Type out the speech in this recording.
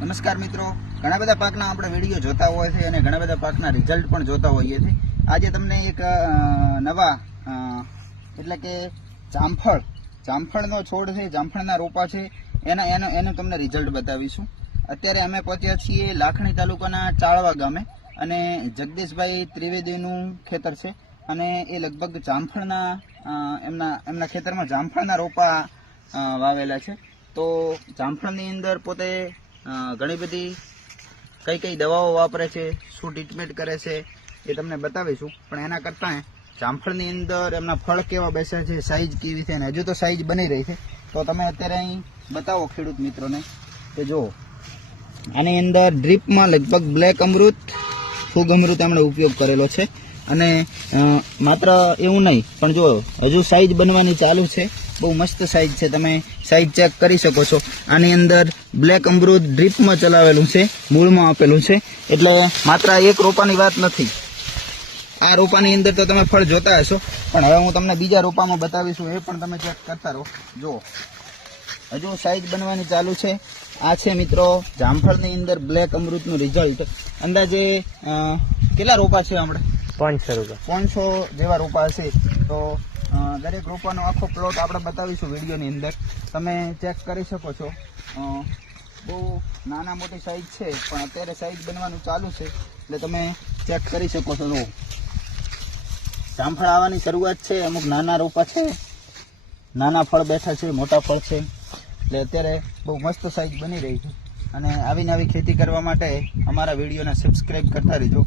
નમસ્કાર મિત્રો, ઘણા બધા પાકના આપણે વિડીયો જોતા હોય છે અને ઘણા બધા પાકના રિઝલ્ટ પણ જોતા હોઈએ છીએ. આજે તમને એક નવા એટલે કે જામફળનો છોડ છે, જામફળના રોપા છે, એનું તમને રિઝલ્ટ બતાવીશું. અત્યારે અમે પહોંચ્યા છીએ લાખણી તાલુકાના ચાળવા ગામે અને જગદીશભાઈ ત્રિવેદીનું ખેતર છે અને એ લગભગ જામફળના એમના ખેતરમાં જામફળના રોપા વાવેલા છે. તો જામફળની અંદર પોતે ઘણી બધી કઈ દવાઓ વાપરે છે, શું ટ્રીટમેન્ટ કરે છે એ તમને બતાવીશું. પણ એના કરતાં જામફળની અંદર એમના ફળ કેવા બેસ્યા છે, સાઈઝ કેવી છે, અને હજુ તો સાઈઝ બની રહી છે. તો તમે અત્યારે અહીં બતાવો ખેડૂત મિત્રોને કે જો આની અંદર ડ્રીપમાં લગભગ બ્લેક અમૃત, ફૂગ અમૃત એમણે ઉપયોગ કરેલો છે. અને માત્ર એવું નહીં, પણ જો હજુ સાઈઝ બનવાની ચાલુ છે. બહુ મસ્ત સાઈઝ છે, તમે સાઈઝ ચેક કરી શકો છો. આની અંદર બ્લેક અમૃત ડ્રીપમાં ચલાવેલું છે, મૂળમાં આપેલું છે. એટલે માત્ર એક રોપાની વાત નથી. આ રોપાની અંદર તો તમે ફળ જોતા હશો, પણ હવે હું તમને બીજા રોપામાં બતાવીશું, એ પણ તમે ચેક કરતા રહો. જો હજુ સાઈઝ બનવાની ચાલુ છે. આ છે મિત્રો જામફળની અંદર બ્લેક અમૃતનું રિઝલ્ટ. અંદાજે કેટલા રોપા છે આપણે? 500 રૂપિયા, 500 જેવા રોપા હશે. તો દરેક રોપાનો આખો પ્લોટ આપણે બતાવીશું વિડીયોની અંદર, તમે ચેક કરી શકો છો. બહુ નાના મોટી સાઈઝ છે, પણ અત્યારે સાઈઝ બનવાનું ચાલુ છે, એટલે તમે ચેક કરી શકો છો. જામફળ આવવાની શરૂઆત છે. અમુક નાના રોપા છે, નાના ફળ બેઠા છે, મોટા ફળ છે. એટલે અત્યારે બહુ મસ્ત સાઈઝ બની રહી છે. અને આવી ખેતી કરવા માટે અમારા વિડીયોને સબસ્ક્રાઈબ કરતા રહેજો.